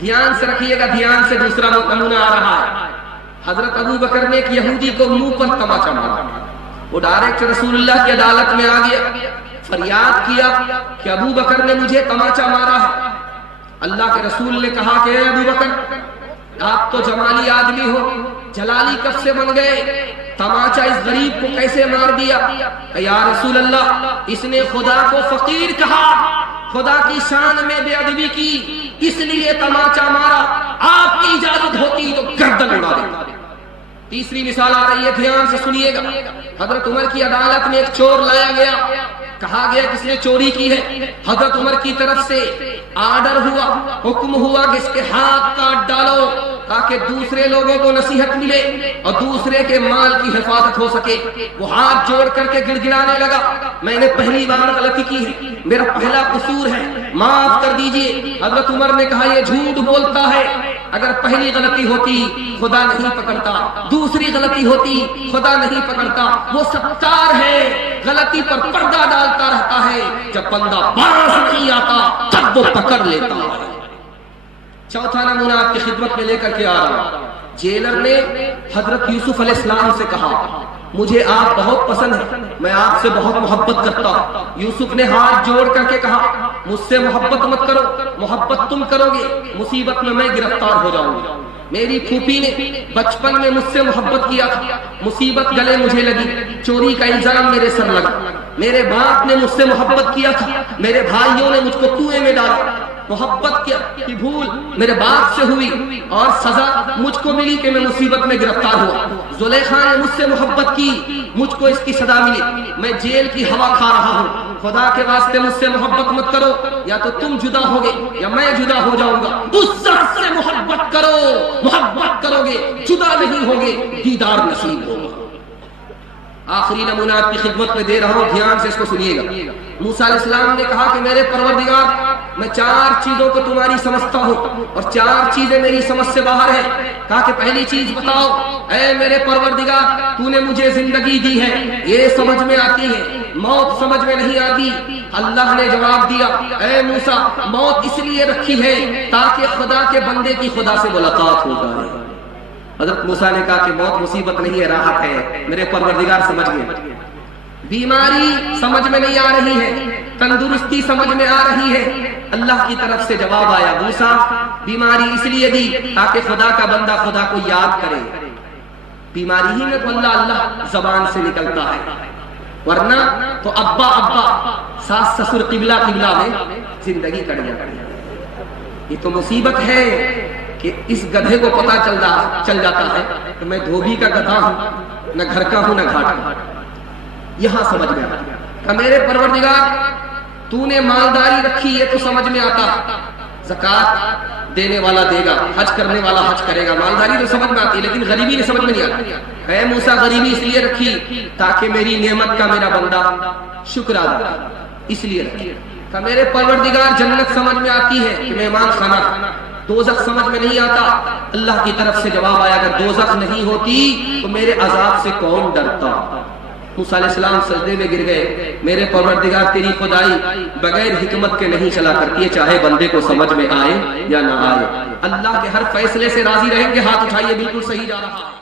ध्यान से रखिएगा, ध्यान से दूसरा नमूना आ रहा है। हजरत अबू बकर ने एक यहूदी को मुंह पर तमाचा मारा, वो डायरेक्ट रसूलुल्लाह की अदालत में आ गया, फरियाद किया कि अबू बकर ने मुझे तमाचा मारा है। अल्लाह के रसूल ने कहा कि अबू बकर, आप तो जमाली आदमी हो, जलाली कब से बन गए, तमाचा इस गरीब को कैसे मार दिया? या रसूल अल्लाह, इसने खुदा को फकीर कहा, खुदा की शान में बेअदबी की, इसलिए तमाचा मारा। आपकी इजाजत होती तो गर्दन उड़ा देता। तीसरी मिसाल आ रही है, ध्यान से सुनिएगा। हजरत उमर की अदालत में एक चोर लाया गया, कहा गया किसने चोरी की है। हजरत उमर की तरफ से आर्डर हुआ, हुक्म हुआ कि इसके हाथ काट डालो ताकि दूसरे लोगों को नसीहत मिले और दूसरे के माल की हिफाजत हो सके। वो हाथ जोड़ करके गिड़गिड़ाने लगा, मैंने पहली बार गलती की है, मेरा पहला कसूर है, माफ कर दीजिए। हजरत उमर ने कहा यह झूठ बोलता है, अगर पहली गलती होती खुदा नहीं पकड़ता, दूसरी गलती होती खुदा नहीं पकड़ता। वो सत्तार है, गलती पर पर्दा डालता रहता है, जब बंदा बाज नहीं आता तब वो पकड़ लेता है। चौथा नमूना आपकी खिदमत में लेकर के आ रहा हूं। जेलर ने हजरत यूसुफ अलैहिस्सलाम से कहा, मुझे आप बहुत पसंद है, मैं आपसे बहुत मोहब्बत करता हूं। यूसुफ ने हाथ जोड़ करके कहा, मुझसे मोहब्बत मत करो, मोहब्बत तुम करोगे मुसीबत में मैं गिरफ्तार हो जाऊंगा। मेरी फूफी ने बचपन में मुझसे मोहब्बत किया था, मुसीबत गले मुझे लगी, चोरी का इल्जाम मेरे सर लगा। मेरे बाप ने मुझसे मोहब्बत किया था, मेरे भाइयों ने मुझको कुएं में डाला। मोहब्बत की भूल मेरे बाप से हुई और सजा मुझको मिली कि मैं मुसीबत में गिरफ्तार हुआ। जुलेखा ने मुझसे मोहब्बत की, मुझको इसकी सजा मिली, मैं जेल की हवा खा रहा हूँ। खुदा के वास्ते मुझसे मोहब्बत मत करो, या तो तुम जुदा होगे या मैं जुदा हो जाऊंगा। उस शख्स से मोहब्बत करो, मोहब्बत करोगे जुदा नहीं होगे, दीदार नसीब होगा। आखिरी नमूना आपकी खिदमत में दे रहा हूं, ध्यान से इसको सुनिएगा। मूसा अलैहिस्सलाम ने कहा कि मेरे परवरदिगार, मैं 4 चीजों को तुम्हारी समझता हूँ और 4 चीजें मेरी समझ से बाहर है। कहा कि पहली चीज बताओ, ऐ मेरे परवरदिगार, तूने मुझे जिंदगी दी है, ये समझ में आती है, मौत समझ में नहीं आती। अल्लाह ने जवाब दिया, ऐ मूसा, मौत इसलिए रखी है ताकि खुदा के बंदे की खुदा से मुलाकात हो जाए। हजरत मूसा ने कहा कि मौत मुसीबत नहीं है, राहत है, मेरे परवरदिगार समझ गए। बीमारी समझ में नहीं आ रही है, तंदुरुस्ती समझ में आ रही है। अल्लाह की तरफ से जवाब आया, मूसा बीमारी इसलिए दी ताकि खुदा का बंदा खुदा को याद करे। बीमारी ही में तो अल्लाह अल्लाह जबान से निकलता है, वरना तो अब्बा अब्बा, सास ससुर, किबला किबला में जिंदगी कट जाती है। ये तो मुसीबत है कि इस गधे को पता चल जाता है कि मैं धोबी का गधा हूं, न घर का हूं न घाट का। यहां समझ में आता, मेरे परवरदिगार तूने मालदारी रखी, ये तो समझ में आता, ज़कात देने वाला देगा, हज करने वाला हज करेगा, मालदारी तो समझ में आती, लेकिन गरीबी नहीं समझ में नहीं आती। ऐ मूसा, गरीबी इसलिए रखी ताकि मेरी नेमत का मेरा बंदा शुक्र अदा, इसलिए रखी। मेरे परवरदिगार जन्नत समझ में आती है कि मेहमान खाना, दोज़ख समझ में नहीं आता। अल्लाह की तरफ से जवाब आया, अगर दोज़ख नहीं होती तो मेरे अजाब से कौन डरता। मूसा अलैहिस्सलाम सजदे में गिर गए, मेरे परवरदिगार तेरी खुदाई बगैर हिकमत के नहीं चला करती है, चाहे बंदे को समझ में आए या ना आए। अल्लाह के हर फैसले से राजी रहेंगे, हाथ उठाइए, बिल्कुल सही जा रहा है।